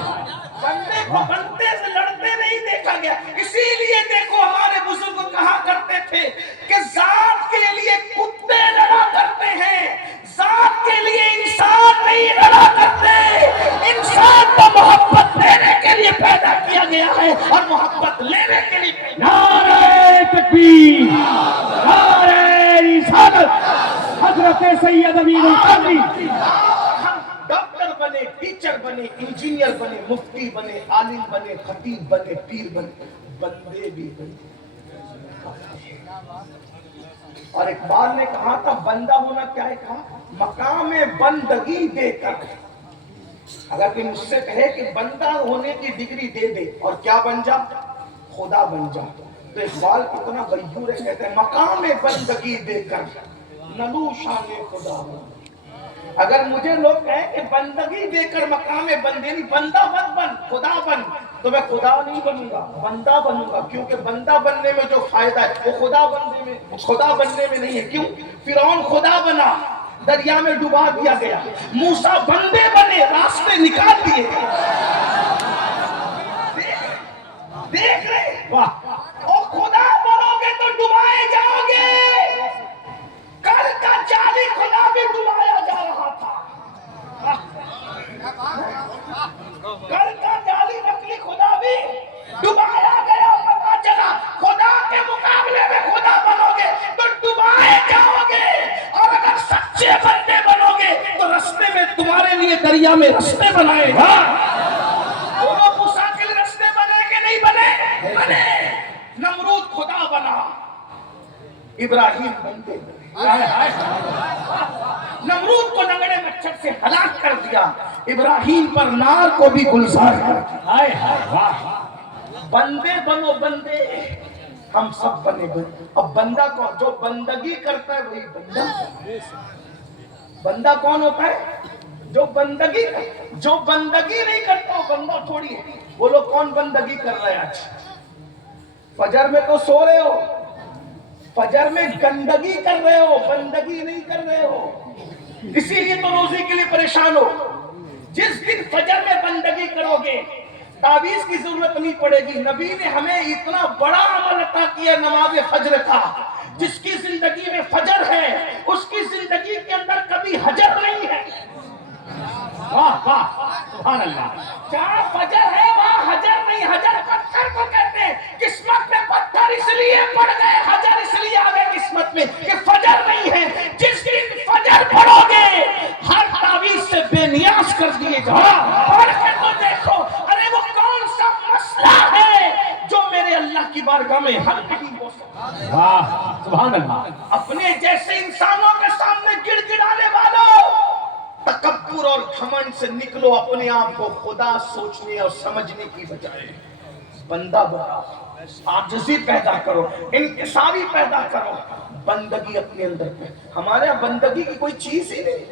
बंदे को बंदे से लड़ते नहीं देखा गया। इसीलिए देखो हमारे बुजुर्ग कहा करते थे कि जात के लिए कुत्ते लड़ा करते हैं, जात के लिए इंसान नहीं लड़ा करते। इंसान को मोहब्बत देने के लिए पैदा किया गया है और मोहब्बत लेने के लिए पैदा। नारे तकबीर, नारे रिसालत, हजरत सैयद अमीरुल कौमी। डॉक्टर बने, टीचर बने, इंजीनियर बने, मुफ्ती बने, आलिम बने, खतीब बने, पीर बने, बंदे भी बने। और इकबाल ने कहा था बंदा होना क्या है, कहा मकामे बंदगी देकर। अगर कोई मुझसे कहे कि बंदा होने की डिग्री दे दे और क्या बन जा, खुदा बन जा, तो इकबाल कितना गयूर है, कहते हैं मकामे बंदगी देकर नलू शाने खुदा बन। अगर मुझे लोग कहें कि बंदगी देकर मकामे बंदे नहीं, बंदा मत बन, खुदा बन, तो मैं खुदा नहीं बनूंगा, बंदा बनूंगा। क्योंकि बंदा बनने में जो फायदा है वो खुदा बनने में नहीं है। क्यों? फिरौन खुदा बना, दरिया में डुबा दिया गया। मूसा बंदे बने, रास्ते निकाल दिए। देख रहे वाह। और खुदा बनोगे तो डुबाए जाओगे। कल का जाली खुदा भी डुबाया जा रहा था। दरिया में रास्ते बनाए। दोनों मूसा के लिए रास्ते बने कि नहीं बने? बने। नमरूद खुदा बना, इब्राहिम बंदे बने। नमरूद को लंगड़े मच्छर से हलाक कर दिया, इब्राहिम पर नार को भी गुलजार कर दिया। बंदे बनो बंदे, हम सब बने बंदे। अब बंदा कौन? जो बंदगी करता है वही बंदा। बंदा कौन होता है? जो बंदगी नहीं करता वो बंदा थोड़ी है। बोलो कौन बंदगी कर रहा है आज? फजर में तो सो रहे हो, फजर में गंदगी कर रहे हो, बंदगी नहीं कर रहे हो, इसीलिए तो रोजी के लिए परेशान हो। जिस दिन फजर में बंदगी करोगे ताबीज की जरूरत नहीं पड़ेगी। नबी ने हमें इतना बड़ा अमल अता किया नमाज फजर का, जिसकी जिंदगी में फजर है उसकी जिंदगी के अंदर कभी हजर नहीं है। वाह वाह सुभान अल्लाह। जहाँ फजर है वहाँ हजर नहीं। हजर पत्थर को कहते हैं। किस्मत में पत्थर इसलिए पड़ गए, हजर इसलिए आ गए किस्मत में कि फजर नहीं है। जिस दिन फजर पढ़ोगे हर तावीज से बेनियाज कर दिए जाओ। पढ़ के तो देखो, अरे वो कौन सा मसला है जो मेरे अल्लाह की बारगाह में हल नहीं हो सकता। वाह सुभान अल्लाह। अपने जैसे इंसानों के सामने गिड़गिड़ाने वालों, तकब्बुर और घमंड से निकलो। अपने आप को खुदा सोचने और समझने की बजाय बंदा बनो, आजिज़ी पैदा करो, इंकिसारी पैदा करो, बंदगी अपने अंदर पे। हमारे यहाँ बंदगी की कोई चीज ही नहीं।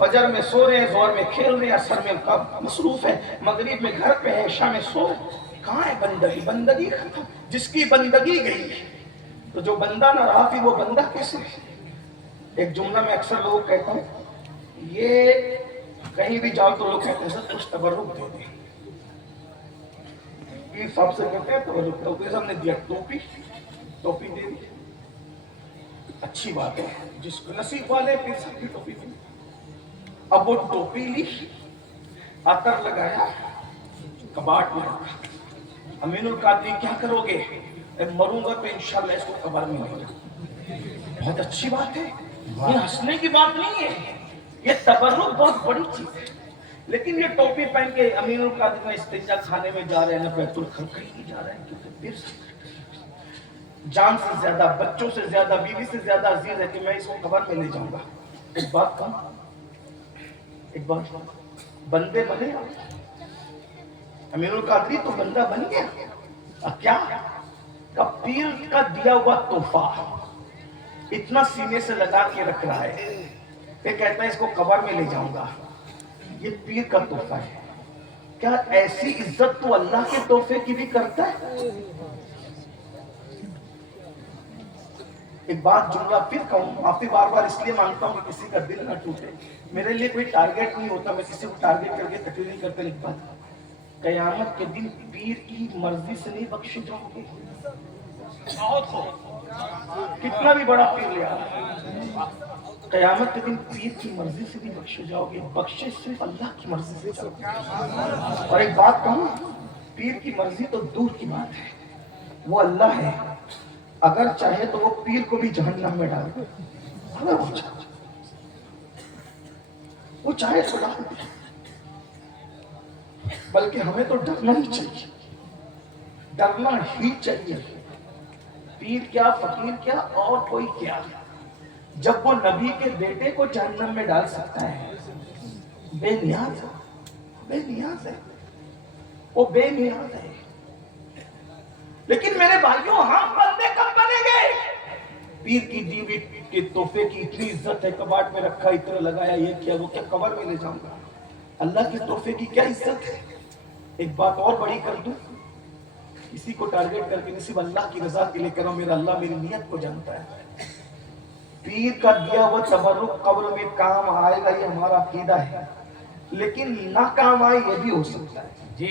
फजर में सो रहे हैं, जोहर में खेल रहे हैं, असर में कब मसरूफ है, मगरिब में घर पे है, इशा में सो रहे। कहाँ है बंदगी? बंदगी खत्म। जिसकी बंदगी गई तो जो बंदा ना रहा फिर वो बंदा कैसे? एक जुमला में अक्सर लोग कहते हैं, ये कहीं भी जाओ तो लोग कहते हैं सर कुछ तबर्रुक दे दे। पीर साहब से कहते हैं तबर्रुक, तो पीर साहब ने दिया टोपी दे दी, अच्छी बात है। जिसको नसीब वाले पीर साहब की टोपी दी। अब वो टोपी ली, अतर लगाया, कबाड़ में रखा। अमीनुल कादरी क्या करोगे? मरूंगा तो इंशाल्लाह इसको कब्र में नहीं। बहुत अच्छी बात है, ये हंसने की बात नहीं है, ये तबर्रुक बहुत बड़ी चीज है। लेकिन ये टोपी पहन के अमीनुल कादिर में इस्तिंजा खाने में जा रहे हैं ना, बैतुल खल कहीं जा रहे हैं, क्योंकि जान से ज्यादा, बच्चों से ज्यादा, बीवी से ज्यादा अजीज है कि मैं इसको कब्र में ले जाऊंगा। एक बात कहूं, एक बात, बंदे बने अमीनुल कादरी तो बंदा बन गया। अब क्या का पीर का दिया हुआ तोहफा इतना सीने से लगा के रख रहा है, फिर कहता है इसको कब्र में ले जाऊंगा। ये पीर का तोहफा है। क्या ऐसी इज्जत तो अल्लाह के तोहफे की भी करता है? एक बात जुमला फिर कहूं, माफी बार बार इसलिए मांगता हूं कि किसी का दिल ना टूटे। मेरे लिए कोई टारगेट नहीं होता, मैं किसी को टारगेट करके तकलीफ नहीं करता। एक बात, कयामत के दिन पीर की मर्जी से नहीं बख्शे जाओगे। कितना भी बड़ा पीर ले आओ, कयामत के दिन पीर की मर्जी से भी बख्शे जाओगे। बख्शे सिर्फ अल्लाह की मर्जी से जाओगे। और एक बात कहूं, पीर की मर्जी तो दूर की बात है, वो अल्लाह है। अगर चाहे तो वो पीर को भी जहन्नम में डाल दे, अगर वो चाहे तो डाल दे। बल्कि हमें तो डरना ही चाहिए, डरना ही चाहिए। पीर क्या, फकीर क्या, और कोई क्या, जब वो नबी के बेटे को जहन्नम में डाल सकता है। बेनियाज है, बेनियाज है, वो बेनियाज है। लेकिन मेरे भाइयों, हम बंदे कब बनेंगे? पीर की दीवी के तोहफे की इतनी इज्जत है, कबाड़ में रखा, इतना लगाया, ये किया, वो क्या, कब्र में ले जाऊंगा। अल्लाह के तोहफे की क्या इज्जत है? एक बात और बड़ी कर दूं, किसी को टारगेट करके नहीं, सिर्फ अल्लाह की रजा के लिए करो। मेरा अल्लाह मेरी नियत को जानता है। पीर का दिया हुआ तबर्रुक कब्र में काम आएगा, ये हमारा अकीदा है। लेकिन ना काम आए ये भी हो सकता है जी।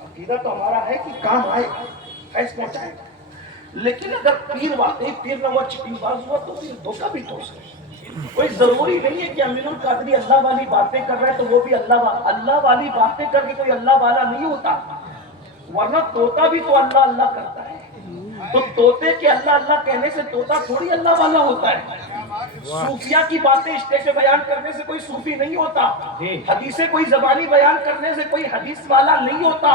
अकीदा तो हमारा है कि काम आए, फैस पहुंचाएगा। लेकिन अगर पीर वाकई पीर ना हुआ, चिटिंगबाज हुआ, तो फिर धोखा भी हो सकता है। कोई जरूरी नहीं है कि अमीनुल कादरी अल्लाह वाली बातें कर रहा है तो वो भी अल्लाह वाली बातें करके कोई अल्लाह वाला नहीं होता। वरना तोता भी तो अल्लाह अल्लाह करता है। तो तोते के अल्लाह अल्लाह कहने से तोता थोड़ी अल्लाह वाला होता है। सूफिया की बातें स्टेज पे बयान करने से कोई सूफी नहीं होता, हदीसें कोई जबानी बयान करने से कोई हदीस वाला नहीं होता,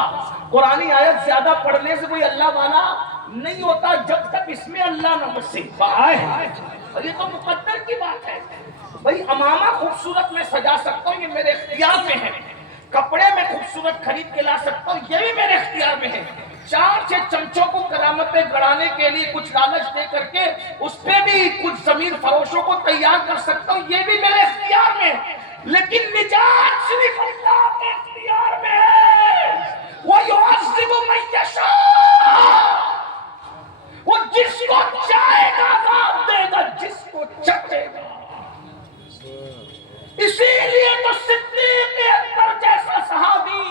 कुरानी आयत ज्यादा पढ़ने से कोई अल्लाह वाला नहीं होता, जब तक इसमें अल्लाह न बसे। और ये तो मुकद्दर की बात है भाई। अमामा खूबसूरत में सजा सकता हूँ, ये मेरे इख्तियार में है। कपड़े में खूबसूरत खरीद के ला सकता हूँ, ये भी मेरे इख्तियार में है। 4-6 चमचों को करामतें गड़ाने के लिए कुछ लालच दे करके उस पे भी कुछ जमीन फरोशों को तैयार कर सकता हूँ, ये भी मेरे इख्तियार में है। लेकिन निजात सिर्फ अल्लाह के इख्तियार में है। वो युअज़्ज़िबु मन यशा, वो जिसको चाहेगा अज़ाब देगा, जिसको चाहेगा। इसीलिए तो सिद्दीक़ अकबर जैसा सहाबी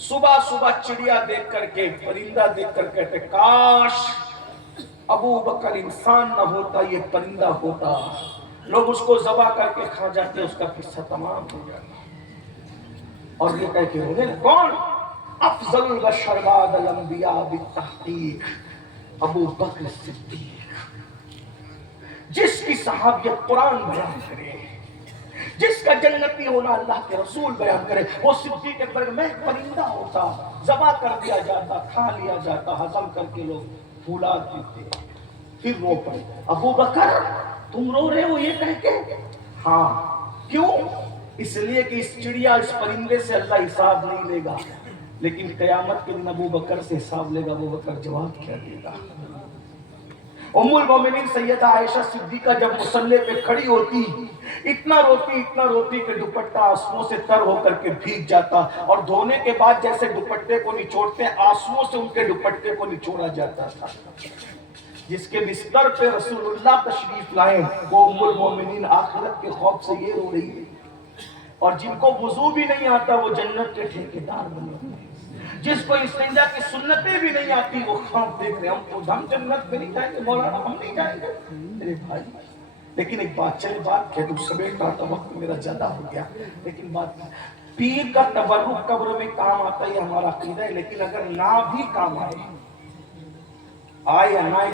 सुबह सुबह चिड़िया देख करके, परिंदा देख कर कहते, काश अबू बकर इंसान न होता, ये परिंदा होता। लोग उसको ज़बह करके खा जाते, उसका किस्सा तमाम हो जाता। और ये कह के बोले कौन? अफज़लुल बशर बादल अंबिया बित्तहक़ीक़ अबू बकर सिद्दीक़, जिसकी सहाबियत कुरान बयान करे, जिसका जन्नती होना अल्लाह के रसूल बयान करे, वो सिद्दीक़ अकबर में परिंदा होता, ज़बा कर दिया जाता, खा लिया जाता, हजम करके लोग फूला देते। फिर रो पड़े, अबू बकर तुम रो रहे हो ये कह के? हाँ, क्यों? इसलिए कि इस चिड़िया, इस परिंदे से अल्लाह हिसाब नहीं लेगा, लेकिन कयामत के दिन अबू बकर से हिसाब लेगा। अबू बकर जवाब क्या देगा? उम्मुल मोमिनीन सैयदा आयशा सिद्दीका जब मुसल्ले पे खड़ी होती, इतना रोती कि दुपट्टा आंसुओं से तर होकर के भीग जाता, और धोने के बाद जैसे दुपट्टे को निचोड़ते आंसुओं से उनके दुपट्टे को निचोड़ा जाता था। जिसके बिस्तर पे रसूलुल्लाह तशरीफ लाए, वो उम्मुल मोमिनीन आखिरत के खौफ से ये रो रही है। और जिनको वुजू भी नहीं आता वो जन्नत के ठेकेदार बने, जिसको इस्तिंजा की सुन्नतें भी नहीं आती वो ख्वाब देख रहे, हम जन्नत में नहीं जाएंगे मौलाना, हम नहीं जाएंगे। मेरे भाई, लेकिन एक बात चले, बात कह दूं, सवेर का तो वक्त मेरा ज्यादा हो गया, लेकिन बात, पीर का तबर्रुक कब्र में काम आता है, हमारा अकीदा है। लेकिन अगर ना भी काम आए या ना